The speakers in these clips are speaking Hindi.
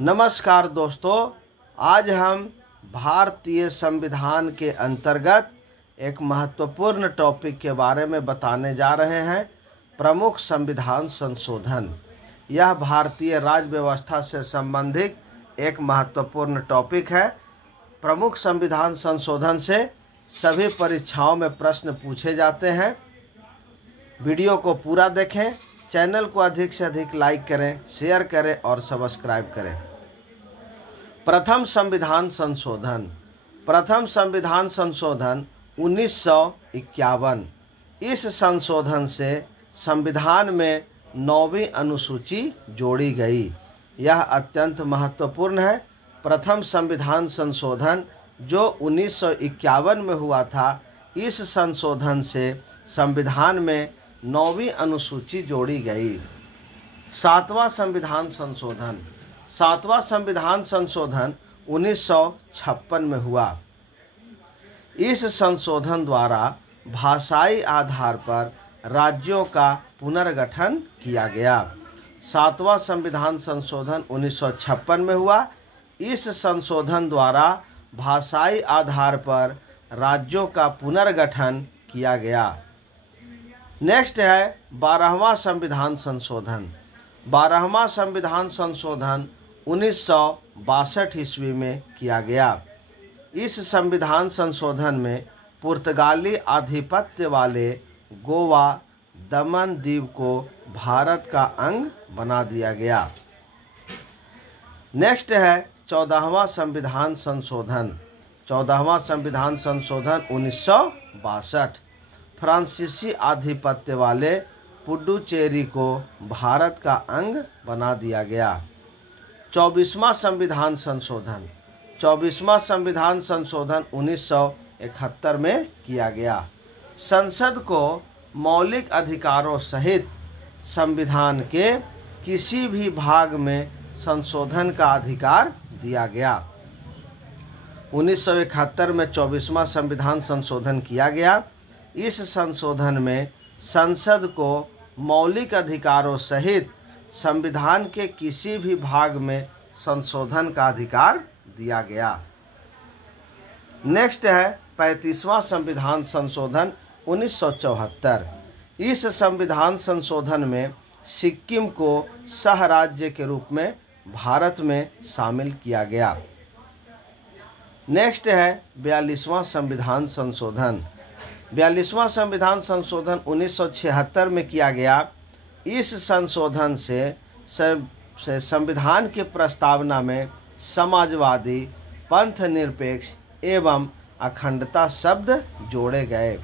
नमस्कार दोस्तों, आज हम भारतीय संविधान के अंतर्गत एक महत्वपूर्ण टॉपिक के बारे में बताने जा रहे हैं। प्रमुख संविधान संशोधन। यह भारतीय राज्य व्यवस्था से संबंधित एक महत्वपूर्ण टॉपिक है। प्रमुख संविधान संशोधन से सभी परीक्षाओं में प्रश्न पूछे जाते हैं। वीडियो को पूरा देखें, चैनल को अधिक से अधिक लाइक करें, शेयर करें और सब्सक्राइब करें। प्रथम संविधान संशोधन। प्रथम संविधान संशोधन 1951। इस संशोधन से संविधान में 9वीं अनुसूची जोड़ी गई। यह अत्यंत महत्वपूर्ण है। प्रथम संविधान संशोधन जो 1951 में हुआ था, इस संशोधन से संविधान में 9वीं अनुसूची जोड़ी गई। सातवां संविधान संशोधन। सातवां संविधान संशोधन 1956 में हुआ। इस संशोधन द्वारा भाषाई आधार पर राज्यों का पुनर्गठन किया गया। सातवां संविधान संशोधन 1956 में हुआ। इस संशोधन द्वारा भाषाई आधार पर राज्यों का पुनर्गठन किया गया। नेक्स्ट है 12वां संविधान संशोधन। 12वां संविधान संशोधन 1962 ईस्वी में किया गया। इस संविधान संशोधन में पुर्तगाली आधिपत्य वाले गोवा, दमन द्वीप को भारत का अंग बना दिया गया। नेक्स्ट है 14वां संविधान संशोधन। 14वां संविधान संशोधन 1962। फ्रांसीसी आधिपत्य वाले पुडुचेरी को भारत का अंग बना दिया गया। 24वां संविधान संशोधन। 24वां संविधान संशोधन 1971 में किया गया। संसद को मौलिक अधिकारों सहित संविधान के किसी भी भाग में संशोधन का अधिकार दिया गया। 1971 में 24वां संविधान संशोधन किया गया। इस संशोधन में संसद को मौलिक अधिकारों सहित संविधान के किसी भी भाग में संशोधन का अधिकार दिया गया। नेक्स्ट है 35वां संविधान संशोधन 1974। इस संविधान संशोधन में सिक्किम को सह राज्य के रूप में भारत में शामिल किया गया। नेक्स्ट है 42वां संविधान संशोधन। 42वां संविधान संशोधन 1976 में किया गया। इस संशोधन से संविधान की प्रस्तावना में समाजवादी, पंथ निरपेक्ष एवं अखंडता शब्द जोड़े गए।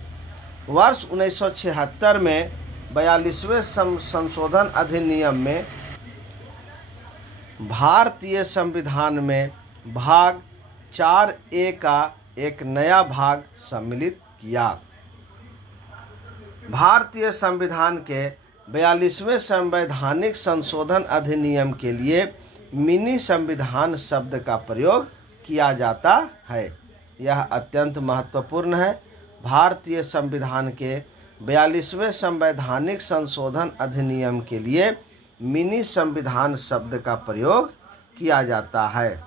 वर्ष 1976 में 42वें संशोधन अधिनियम में भारतीय संविधान में भाग 4A का एक नया भाग सम्मिलित किया। भारतीय संविधान के 42वें संवैधानिक संशोधन अधिनियम के लिए मिनी संविधान शब्द का प्रयोग किया जाता है। यह अत्यंत महत्वपूर्ण है। भारतीय संविधान के 42वें संवैधानिक संशोधन अधिनियम के लिए मिनी संविधान शब्द का प्रयोग किया जाता है।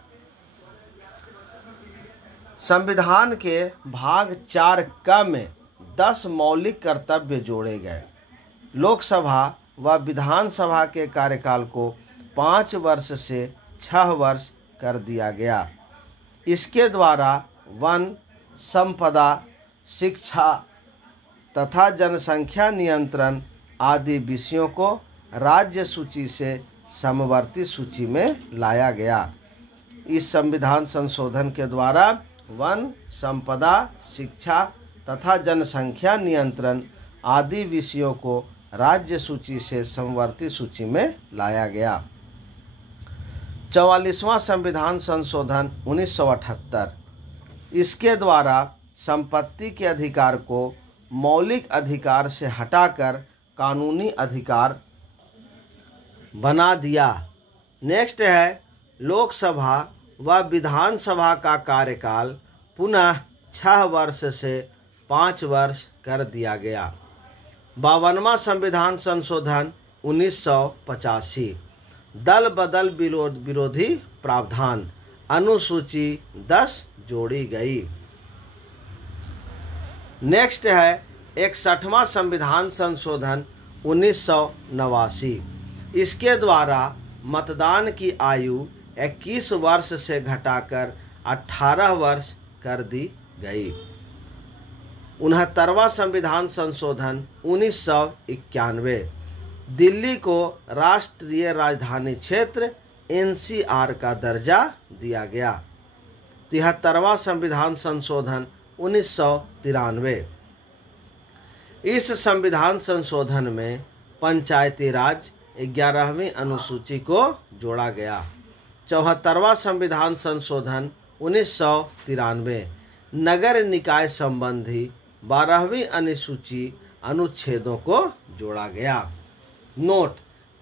संविधान के भाग 4 में 10 मौलिक कर्तव्य जोड़े गए। लोकसभा व विधानसभा के कार्यकाल को 5 वर्ष से 6 वर्ष कर दिया गया। इसके द्वारा वन, संपदा, शिक्षा तथा जनसंख्या नियंत्रण आदि विषयों को राज्य सूची से समवर्ती सूची में लाया गया। इस संविधान संशोधन के द्वारा वन, संपदा, शिक्षा तथा जनसंख्या नियंत्रण आदि विषयों को राज्य सूची से समवर्ती सूची में लाया गया। 44वां संविधान संशोधन 1978। इसके द्वारा संपत्ति के अधिकार को मौलिक अधिकार से हटाकर कानूनी अधिकार बना दिया। नेक्स्ट है लोकसभा व विधानसभा का कार्यकाल पुनः 6 वर्ष से 5 वर्ष कर दिया गया। 52वां संविधान संशोधन 1985। दल बदल विरोधी प्रावधान, अनुसूची 10 जोड़ी गई। नेक्स्ट है 61वां संविधान संशोधन 1989। इसके द्वारा मतदान की आयु 21 वर्ष से घटाकर 18 वर्ष कर दी गई। 69वां संविधान संशोधन 1991। दिल्ली को राष्ट्रीय राजधानी क्षेत्र NCR का दर्जा दिया गया। 73वां संविधान संशोधन 1993। इस संविधान संशोधन में पंचायती राज 11वीं अनुसूची को जोड़ा गया। 74वां संविधान संशोधन 1993। नगर निकाय संबंधी 12वीं अनुसूची अनुच्छेदों को जोड़ा गया। नोट: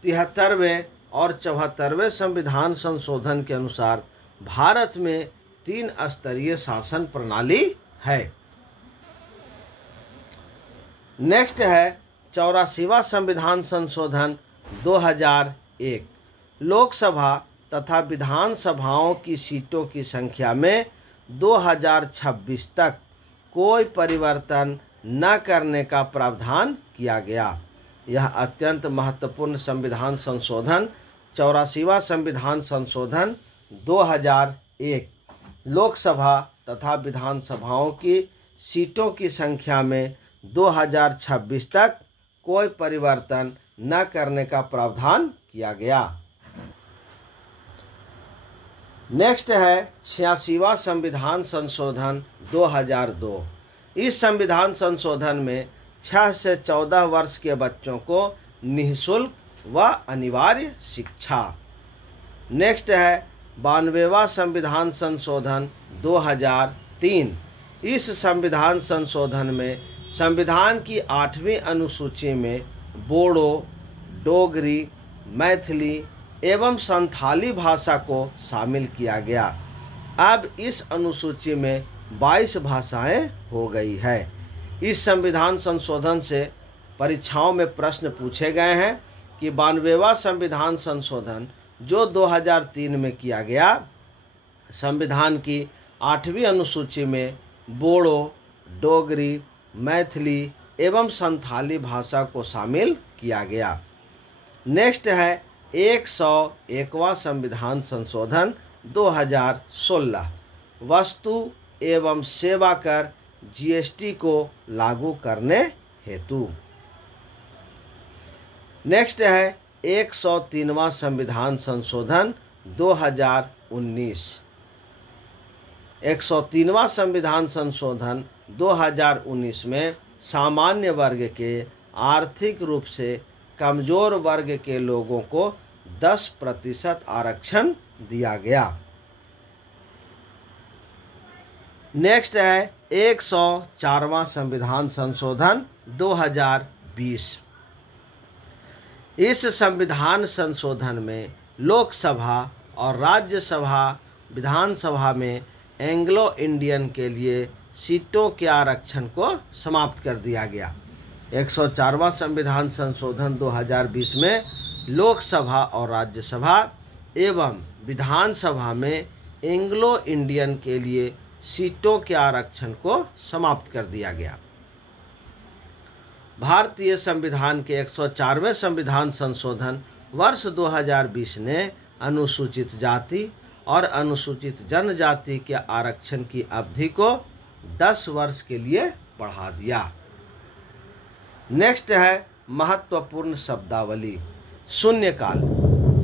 73वें और 74वें संविधान संशोधन के अनुसार भारत में 3 स्तरीय शासन प्रणाली है। नेक्स्ट है 84वां संविधान संशोधन 2001। लोकसभा तथा विधानसभाओं की सीटों की संख्या में 2026 तक कोई परिवर्तन न करने का प्रावधान किया गया। यह अत्यंत महत्वपूर्ण संविधान संशोधन 84वां संविधान संशोधन 2001 लोकसभा तथा विधानसभाओं की सीटों की संख्या में 2026 तक कोई परिवर्तन न करने का प्रावधान किया गया। नेक्स्ट है 86वां संविधान संशोधन 2002। इस संविधान संशोधन में 6 से 14 वर्ष के बच्चों को निःशुल्क व अनिवार्य शिक्षा। नेक्स्ट है 92वां संविधान संशोधन 2003। इस संविधान संशोधन में संविधान की 8वीं अनुसूची में बोडो, डोगरी, मैथिली एवं संथाली भाषा को शामिल किया गया। अब इस अनुसूची में 22 भाषाएं हो गई है। इस संविधान संशोधन से परीक्षाओं में प्रश्न पूछे गए हैं कि 92वां संविधान संशोधन जो 2003 में किया गया, संविधान की 8वीं अनुसूची में बोडो, डोगरी, मैथिली एवं संथाली भाषा को शामिल किया गया। नेक्स्ट है 101वां संविधान संशोधन 2016। वस्तु एवं सेवा कर GST को लागू करने हेतु। नेक्स्ट है 103वां संविधान संशोधन 2019। 103वां संविधान संशोधन 2019 में सामान्य वर्ग के आर्थिक रूप से कमजोर वर्ग के लोगों को 10% आरक्षण दिया गया। नेक्स्ट है 104वां संविधान संशोधन 2020। इस संविधान संशोधन में लोकसभा और राज्यसभा विधानसभा में एंग्लो इंडियन के लिए सीटों के आरक्षण को समाप्त कर दिया गया। 104वां संविधान संशोधन 2020 में लोकसभा और राज्यसभा एवं विधानसभा में एंग्लो इंडियन के लिए सीटों के आरक्षण को समाप्त कर दिया गया। भारतीय संविधान के 104वें संविधान संशोधन वर्ष 2020 ने अनुसूचित जाति और अनुसूचित जनजाति के आरक्षण की अवधि को 10 वर्ष के लिए बढ़ा दिया। नेक्स्ट है महत्वपूर्ण शब्दावली। शून्यकाल।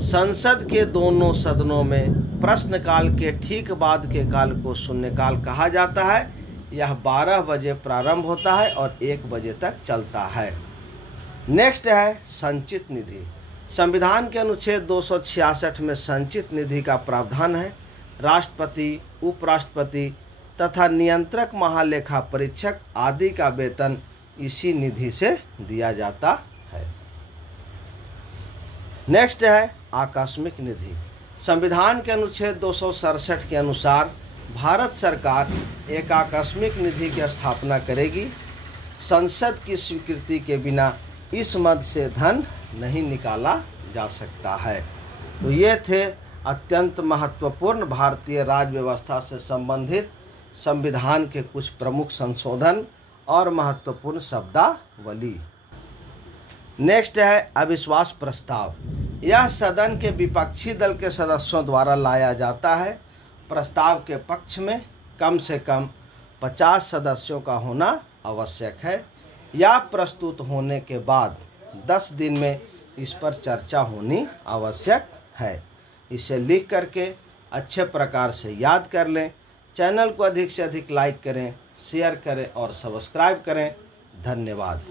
संसद के दोनों सदनों में प्रश्नकाल के ठीक बाद के काल को शून्यकाल कहा जाता है। यह 12 बजे प्रारंभ होता है और 1 बजे तक चलता है। नेक्स्ट है संचित निधि। संविधान के अनुच्छेद 266 में संचित निधि का प्रावधान है। राष्ट्रपति, उपराष्ट्रपति तथा नियंत्रक महालेखा परीक्षक आदि का वेतन इसी निधि से दिया जाता है। नेक्स्ट है आकस्मिक निधि। संविधान के अनुच्छेद 267 के अनुसार भारत सरकार एक आकस्मिक निधि की स्थापना करेगी। संसद की स्वीकृति के बिना इस मद से धन नहीं निकाला जा सकता है। तो ये थे अत्यंत महत्वपूर्ण भारतीय राज्य व्यवस्था से संबंधित संविधान के कुछ प्रमुख संशोधन और महत्वपूर्ण शब्दावली। नेक्स्ट है अविश्वास प्रस्ताव। यह सदन के विपक्षी दल के सदस्यों द्वारा लाया जाता है। प्रस्ताव के पक्ष में कम से कम 50 सदस्यों का होना आवश्यक है या प्रस्तुत होने के बाद 10 दिन में इस पर चर्चा होनी आवश्यक है। इसे लिख करके अच्छे प्रकार से याद कर लें। चैनल को अधिक से अधिक लाइक करें, शेयर करें और सब्सक्राइब करें। धन्यवाद।